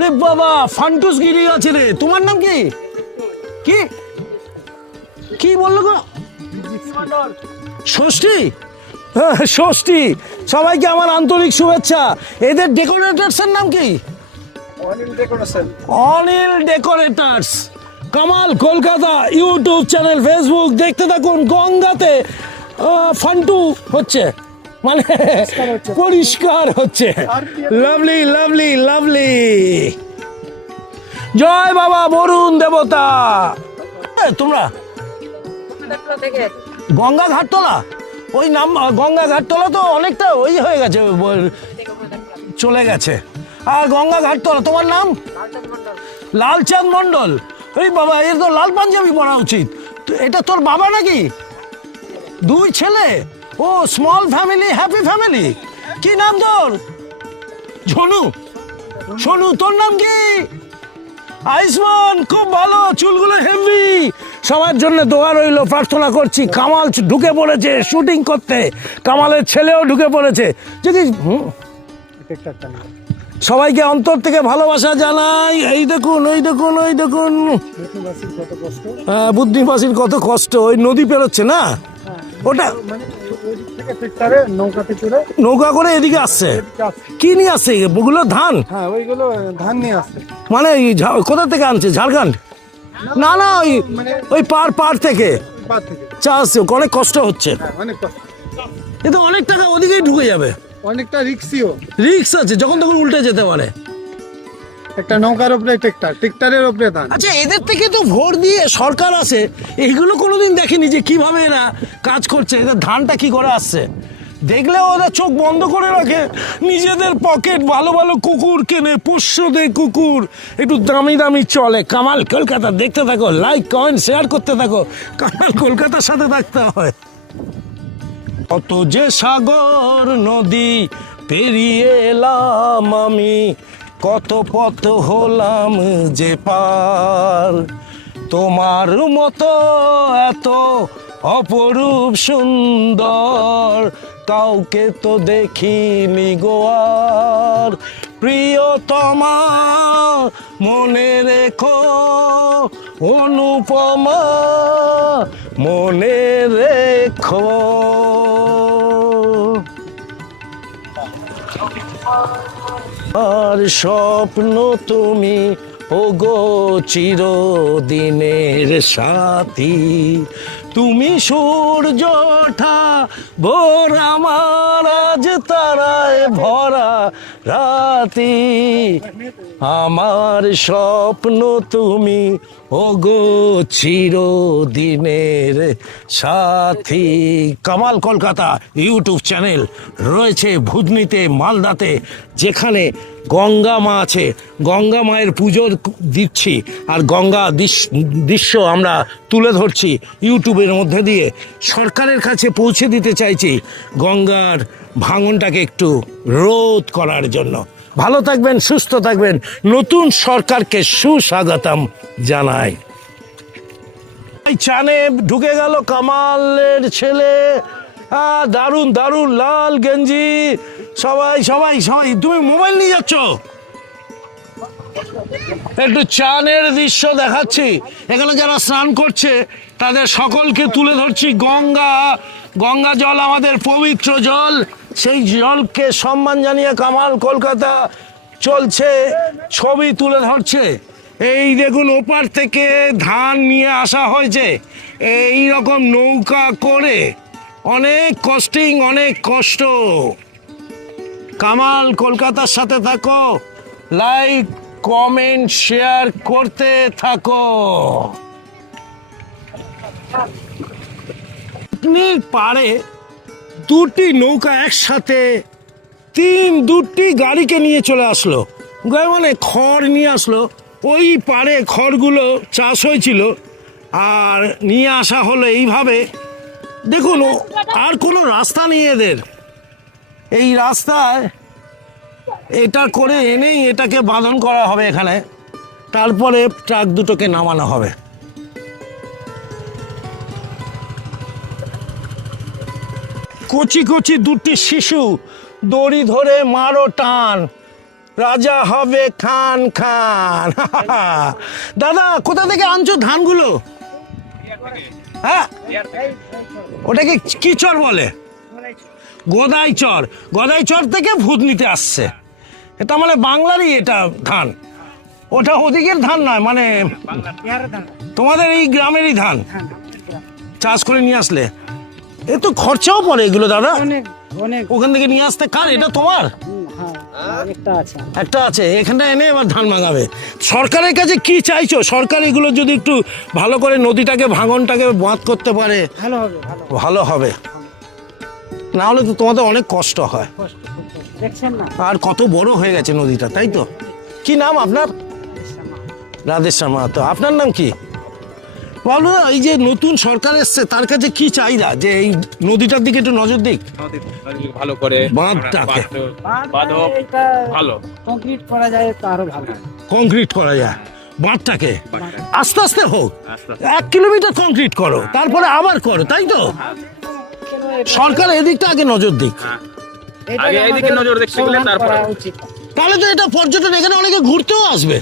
রে বাবা, ফান্টুস গিরি আছে রে। তোমার নাম কি? কি কি বললো গো? ষষ্ঠী। হ্যাঁ, ষষ্ঠী। সবাইকে আমার আন্তরিক শুভেচ্ছা। এদের ডেকোরেটরসের নাম কি? Anil decorators. Kamal Kolkata YouTube channel, Facebook দেখতে থাকুন। গঙ্গাতে ফান্টু হচ্ছে, মানে পরিষ্কার হচ্ছে। Lovely lovely lovely. জয় বাবা বরুণ দেবতা। তোমরা গঙ্গা ঘাটতলা, ওই নাম গঙ্গা ঘাটতলা তো অনেকটা ওই হয়ে গেছে, চলে গেছে। আর গঙ্গা ঘাটতলা, তোমার নাম? লালচাঁদ মন্ডল। এই বাবা, এর তো লাল পাঞ্জাবি পরা উচিত। তো এটা তোর বাবা নাকি? দুই ছেলে? ও, স্মল ফ্যামিলি হ্যাপি ফ্যামিলি। কি নাম তোর? ঝনু। সোনু, তোর নাম কি? আয়ুষ্মান। খুব ভালো, চুলগুলো হেভি। সবার জন্য দোয়া রইল, প্রার্থনা করছি। কামাল ঢুকে পড়েছে শুটিং করতে, কামালের ছেলেও ঢুকে পড়েছে। যদি সবাইকে অন্তর থেকে ভালোবাসা জানাই। এই দেখুন, ওই দেখুন, ওই দেখুন, বুদ্ধিবাসীর কত কষ্ট। ওই নদী পেরোচ্ছে না, ওটা নৌকা করে এদিকে আসছে। কি নিয়ে আসছে ওগুলো? ধান? হ্যাঁ, ওইগুলো ধান নিয়ে আসছে। মানে কোথা থেকে আনছে? ঝাড়খণ্ড? না না, ওই পার থেকে চাষ। অনেক কষ্ট হচ্ছে, অনেক কষ্ট। এ তো অনেক টাকা ওদিকেই ঢুকে যাবে। অনেকটা রিক্সিও। রিক্স আছে, যখন তখন উল্টে যেতে পারে। একটা নৌকার উপরে ট্রেক্টরের উপরে ধান। আচ্ছা, এদের থেকে তো ভোট দিয়ে সরকার আসে, এইগুলো কোনোদিন দেখিনি যে কিভাবে এরা কাজ করছে। এদের ধানটা কি করে আসছে, দেখলে ওরা চোখ বন্ধ করে রাখে। নিজেদের পকেট, ভালো ভালো কুকুর কেনে, পোষ্য দেয় কুকুর, একটু দামি দামি চলে। কামাল কলকাতা দেখতে থাকো, লাইক কমেন্ট শেয়ার করতে থাকো। কামাল কলকাতার সাথে থাকতে হয়। কত যে সাগর নদী পেরিয়ে এলাম আমি, কত পথ হলাম যে পার। তোমার মতো এত অপরূপ সুন্দর কাউকে তো দেখিনি গো আর। প্রিয়তমা মনে রেখো, অনুপমা মনে রেখো। আর স্বপ্ন তুমি ওগো চিরদিনের সাথী, তুমি সূর্য ওঠা ভোর আমার আজ তারায় ভরা রাতি। আমার স্বপ্ন তুমি ওগো চিরদিনের সাথী। কামাল কলকাতা ইউটিউব চ্যানেল রয়েছে ভুতনিতে, মালদাতে, যেখানে গঙ্গা মা আছে। গঙ্গা মায়ের পুজোর দিচ্ছি আর গঙ্গা দৃশ্য আমরা তুলে ধরছি ইউটিউবের মধ্যে দিয়ে। সরকারের কাছে পৌঁছে দিতে চাইছি গঙ্গার ভাঙনটাকে একটু রোধ করার জন্য। ভালো থাকবেন, সুস্থ থাকবেন। নতুন সরকারকে সুস্বাগতম জানাই। এই চানে ঢুকে গেল কামালের ছেলে। দারুণ দারুণ লাল গেঞ্জি। সবাই সবাই সবাই, তুমি মোবাইল নিয়ে যাচ্ছ? একটু চানের দৃশ্য দেখাচ্ছি। এখানে যারা স্নান করছে তাদের সকলকে তুলে ধরছি। গঙ্গা জল আমাদের পবিত্র জল, সেই জলকে সম্মান জানিয়ে কামাল কলকাতা চলছে, ছবি তুলে ধরছে। এই দেখুন, ওপার থেকে ধান নিয়ে আসা হয়েছে এই রকম নৌকা করে। অনেক কস্টিং, অনেক কষ্ট। কামাল কলকাতার সাথে থাকো, লাইক কমেন্ট শেয়ার করতে থাকো। পারে দুটি নৌকা একসাথে দুটি গাড়িকে নিয়ে চলে আসলো, মানে খড় নিয়ে আসলো। ওই পারে খড়গুলো চাষ হয়েছিল আর নিয়ে আসা হলো এইভাবে। দেখুন, আর কোনো রাস্তা নেই এদের। এই রাস্তায় এটা করে এনেই এটাকে বাঁধন করা হবে এখানে, তারপরে ট্রাক দুটোকে নামানো হবে। কচি কচি দুটি শিশু দড়ি ধরে মারো টান, রাজা হবে খান খান। দাদা, কোথা থেকে আনছো ধানগুলো? হ্যাঁ, ওটাকে কি চর বলে? গোদাই চর। গোদাই চর থেকে ভূত নিতে আসছে। এটা মানে বাংলারই এটা ধান, ওটা ওদিকের ধান নয়, মানে তোমাদের এই গ্রামেরই ধান চাষ করে নিয়ে আসলে। এ তো খরচাও পড়ে এগুলো দাদা, ওখান থেকে নিয়ে আসতে। কার এটা? তোমার একটা আছে, এখানটা এনে এবার ধান ভাঙাবে। সরকারের কাছে কি চাইছো? সরকার এগুলো যদি একটু ভালো করে নদীটাকে, ভাঙনটাকে বাঁধ করতে পারে ভালো হবে। না হলে তো তোমাদের অনেক কষ্ট হয়। আর কত বড় হয়ে গেছে নদীটা, তাই তো? কি নাম আপনার? রাধেশ্যাম মাহাতো। আপনার নাম কি? বলো না, এই যে নতুন সরকার এসছে তার কাছে কি চাহিদা, যে এই নদীটার দিকে একটু নজর দিক, ভালো করে বাঁধটাকে ভালো কংক্রিট করা যায় তো আরো ভালো। কংক্রিট করা যায়, বাঁধটাকে আস্তে আস্তে হোক। 1 কিলোমিটার কংক্রিট করো, তারপরে আবার করো, তাই তো? সরকার এদিকটা আগে নজর দিক। আগে এইদিকে নজর দেখতে গেলে তারপরে তাহলে তো এটা পর্যটন, এখানে অনেকে ঘুরতেও আসবে।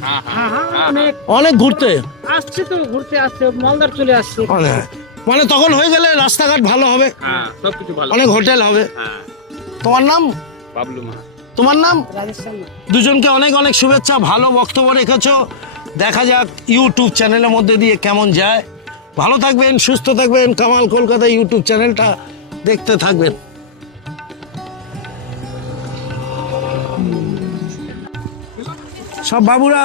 অনেক ঘুরতে আসছে, তো ঘুরতে আসছে, মালদার চলে আসছে। মানে তখন হয়ে গেলে রাস্তাঘাট ভালো হবে, সবকিছু ভালো, অনেক হোটেল হবে। তোমার নাম? বাবলু মা। তোমার নাম? দুজনকে অনেক অনেক শুভেচ্ছা, ভালো বক্তব্য রেখেছো। দেখা যাক ইউটিউব চ্যানেলের মধ্যে দিয়ে কেমন যায়। ভালো থাকবেন, সুস্থ থাকবেন। কামাল কলকাতা ইউটিউব চ্যানেলটা দেখতে থাকবেন। সব বাবুরা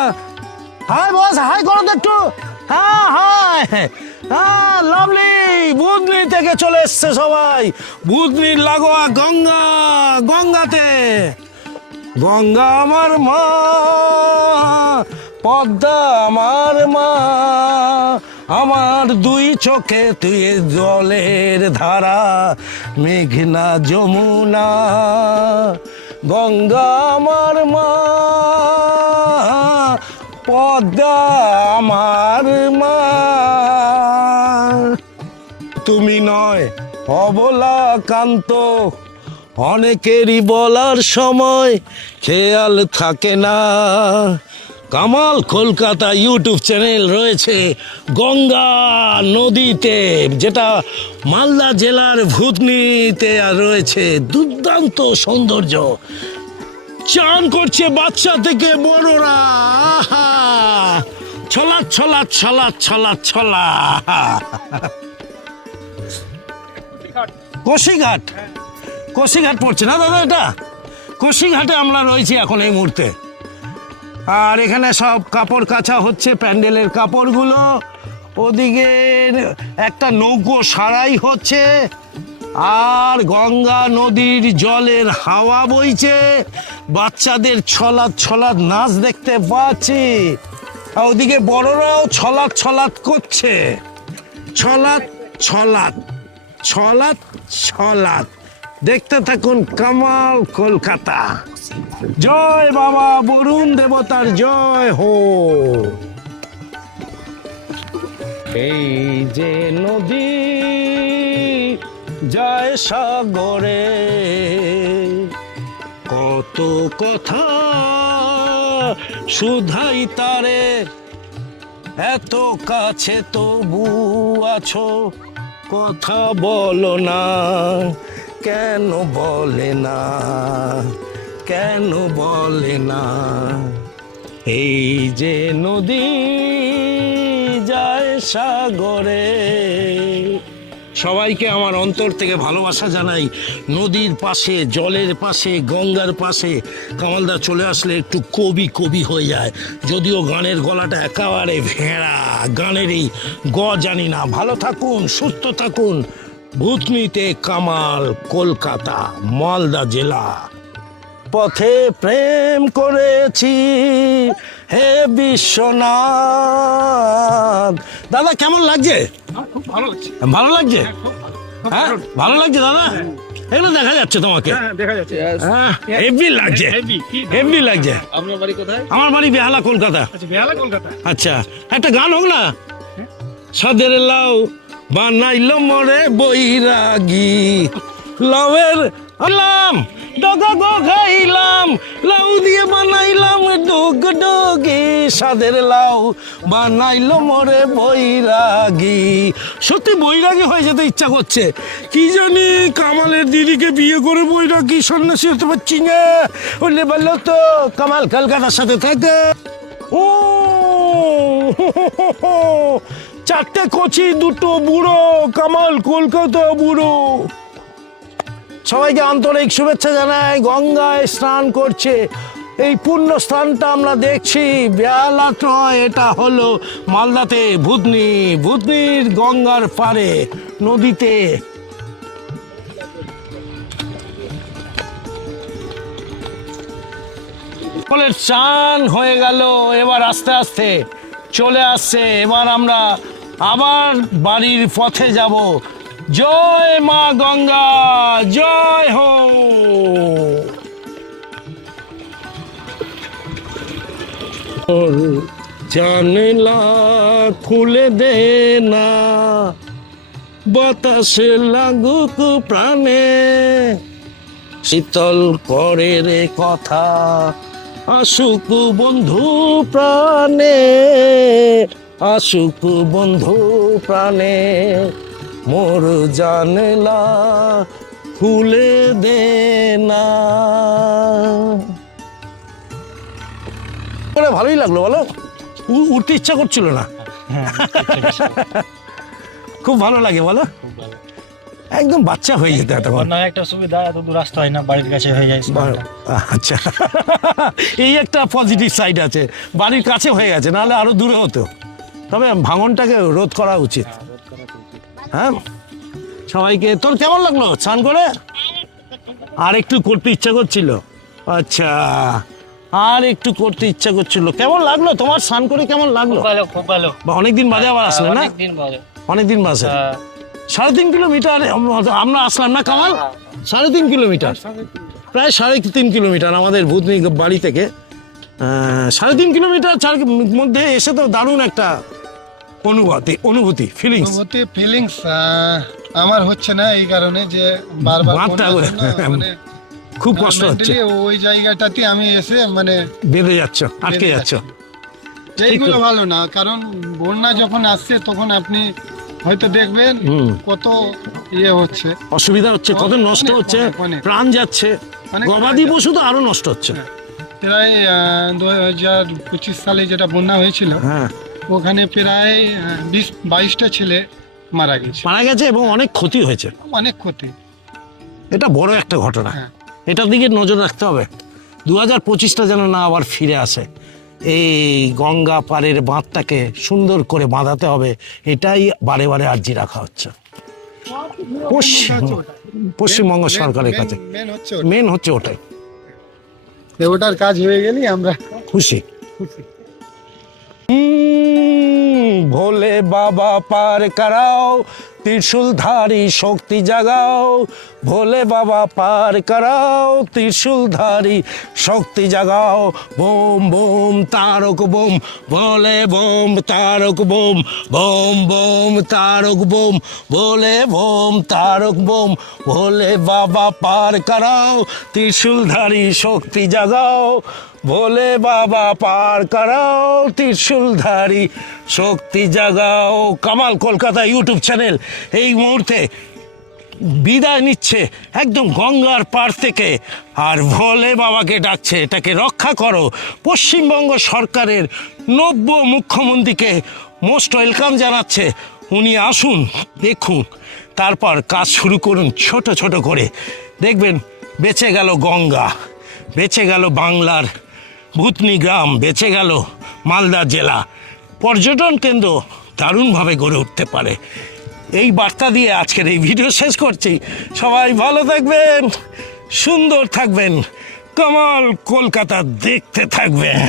হাই বস, হাই করো তো একটু। হ্যাঁ হাই, হ্যাঁ লাভলি। বুধনি থেকে চলে এসছে সবাই, বুধনির লাগোয়া গঙ্গাতে। গঙ্গা আমার মা, পদ্মা আমার মা, আমার দুই চোখে তুই জলের ধারা, মেঘনা যমুনা। গঙ্গা আমার মা, পদ্মা আমার মা। তুমি নয় অবলা কান্ত, অনেকেরই বলার সময় খেয়াল থাকে না। কামাল কলকাতা ইউটিউব চ্যানেল রয়েছে গঙ্গা নদীতে, যেটা মালদা জেলার ভূতনিতে রয়েছে। দুর্দান্ত সৌন্দর্য, চান করছে বাচ্চা থেকে বড়রা। ছলা ছলা ছলা ছলা ছলা। কোশিঘাট পড়ছে না দাদা? এটা কোশিঘাটে আমরা রয়েছি এখন এই মুহূর্তে। আর এখানে সব কাপড় কাচা হচ্ছে, প্যান্ডেলের কাপড়গুলো। ওদিকে একটা নৌকো সারাই হচ্ছে, আর গঙ্গা নদীর জলের হাওয়া বইছে। বাচ্চাদের ছলাৎ নাচ দেখতে পাচ্ছি। আর ওদিকে বড়রাও ছলাৎ করছে। ছলাৎ। দেখতে থাকুন কামাল কলকাতা। জয় বাবা বরুণ দেবতার জয় হো। এই যে নদী যায় সাগরে, কত কথা শুধাই তারে, এত কাছে তবু আছো, কথা বলো না, কেন বলে না, কেন বলে না। এই যে নদী যায় সাগরে। সবাইকে আমার অন্তর থেকে ভালোবাসা জানাই। নদীর পাশে, জলের পাশে, গঙ্গার পাশে কামালদা চলে আসলে একটু কবি কবি হয়ে যায়। যদিও গানের গলাটা একেবারে ভেড়া, গানের এই গ জানি না। ভালো থাকুন, সুস্থ থাকুন। ভূতনিতে কামাল কলকাতা, মালদা জেলা। পথে প্রেম করেছি হে বিশ্বনাথ। দাদা কেমন লাগছে? খুব ভালো লাগছে। ভালো লাগছে? হ্যাঁ ভালো লাগছে দাদা? এগুলো দেখা যাচ্ছে তোমাকে? দেখা যাচ্ছে। হ্যাঁ হেভি লাগছে, হেভি লাগছে। আপনার বাড়ি কোথায়? আমার বাড়ি বেহালা কলকাতা। আচ্ছা, বেহালা কলকাতা। আচ্ছা একটা গান হোক না? সাদের লাউ বানাইল মরে বৈরাগী, লাউয়ের আলাম ডগা গো খাইলাম, লাউ দিয়ে বানাইলাম ডুগ ডুগি, সাদের লাউ বানাইল মরে বৈরাগী। সত্যি বৈরাগী হয়ে যেতে ইচ্ছা করছে। কি জানি কামালের দিদিকে বিয়ে করে বৈরাগী সন্ন্যাসী হতে পারছি না। বললে বললো তো কামাল কলকাতার সাথে থাকে। ও চারটে কচি দুটো বুড়ো, কামাল কলকাতা বুড়ো। সবাইকে আন্তরিক শুভেচ্ছা জানাই। গঙ্গায় স্নান করছে, এই পূর্ণ স্থানটা আমরা দেখছি। বেহালা নয়, এটা হলো মালদাতে ভূতনি। ভূতনির গঙ্গার পারে নদীতে সকলের চান হয়ে গেল। এবার আস্তে আস্তে চলে আসছে। এবার আমরা আবার বাড়ির পথে যাব। জয় মা গঙ্গা, জয় হো। জানলা খুলে দে না, বাতাসে লাগুক প্রাণে, শীতল করে রে কথা, আসুক বন্ধু প্রাণে, আসুক বন্ধু প্রাণে, মোর জানলা খুলে দে না। ভালোই লাগলো বলো? উঠতে ইচ্ছা করছিল না? খুব ভালো লাগে বলো? একদম বাচ্চা হয়ে যেত এতক্ষণ। একটা সুবিধা, এত দূর রাস্তা হয় না, বাড়ির কাছে হয়ে যায়। আচ্ছা এই একটা পজিটিভ সাইড আছে, বাড়ির কাছে হয়ে গেছে, নাহলে আরো দূরে হতো। তবে ভাঙনটাকে রোধ করা উচিত। হ্যাঁ সবাইকে। তোর কেমন লাগলো স্নান করে? আর একটু করতে ইচ্ছা করছিল? আচ্ছা আর একটু করতে ইচ্ছা করছিল। কেমন লাগলো তোমার স্নান করে? কেমন লাগলো? ভালো, খুব ভালো। অনেকদিন বাদে আবার আসলে না? অনেকদিন বাদে। 3.5 কিলোমিটার আমরা আসলাম না কামাল? 3.5 কিলোমিটার, প্রায় 3.5 কিলোমিটার আমাদের ভূতনি বাড়ি থেকে। 3.5 কিলোমিটার মধ্যে এসে তো দারুণ একটা অনুভূতি ফিলিংস আমার হচ্ছে না এই কারণে যে বারবার মানে খুব কষ্ট হচ্ছে। ওই জায়গাটাতে আমি এসে মানে বেঁধে যাচ্ছ, আটকে যাচ্ছ। এইগুলো ভালো না, কারণ বন্যা যখন আসছে তখন আপনি হয়তো দেখবেন কত ইয়ে হচ্ছে, অসুবিধা হচ্ছে, কত নষ্ট হচ্ছে, প্রাণ যাচ্ছে, গবাদি পশু তো আরো নষ্ট হচ্ছে। প্রায় 2025 সালে যেটা বন্যা হয়েছিল, ওখানে প্রায় 20-22টা ছেলে মারা গেছে এবং অনেক ক্ষতি হয়েছে, অনেক ক্ষতি। এটা বড় একটা ঘটনা, এটার দিকে নজর রাখতে হবে। 2025টা যেন না আবার ফিরে আসে। এই গঙ্গা পাড়ের বাঁধটাকে সুন্দর করে বাঁধাতে হবে, এটাই বারে বারে আর্জি রাখা হচ্ছে পশ্চিমবঙ্গ সরকারের কাছে। মেন হচ্ছে ওটাই। ওটার কাজ হয়ে গেলেই আমরা খুশি। ভোলে বাবা পার করাও ত্রিশূলধারী শক্তি জাগাও, ভোলে বাবা পার করাও, ত্রিশূলধারী শক্তি জাগাও, বোম বোম তারক বোম, ভোলে বোম তারক বোম, বোম বোম তারক বোম, ভোলে বোম তারক বোম, ভোলে বাবা পার করাও, ত্রিশূলধারী শক্তি জাগাও, ভোলে বাবা পার করাও, ত্রিশূলধারী শক্তি জাগাও। কামাল কলকাতা ইউটিউব চ্যানেল এই মুহূর্তে বিদায় নিচ্ছে একদম গঙ্গার পাড় থেকে, আর ভোলে বাবাকে ডাকছে এটাকে রক্ষা করো। পশ্চিমবঙ্গ সরকারের নব্য মুখ্যমন্ত্রীকে মোস্ট ওয়েলকাম জানাচ্ছে, উনি আসুন দেখুন, তারপর কাজ শুরু করুন ছোট ছোট করে, দেখবেন বেঁচে গেল গঙ্গা, বেঁচে গেল বাংলার ভূতনি গ্রাম, বেঁচে গেল মালদা জেলা, পর্যটন কেন্দ্র দারুণভাবে গড়ে উঠতে পারে। এই বার্তা দিয়ে আজকের এই ভিডিও শেষ করছি। সবাই ভালো থাকবেন, সুন্দর থাকবেন, কামাল কলকাতা দেখতে থাকবেন।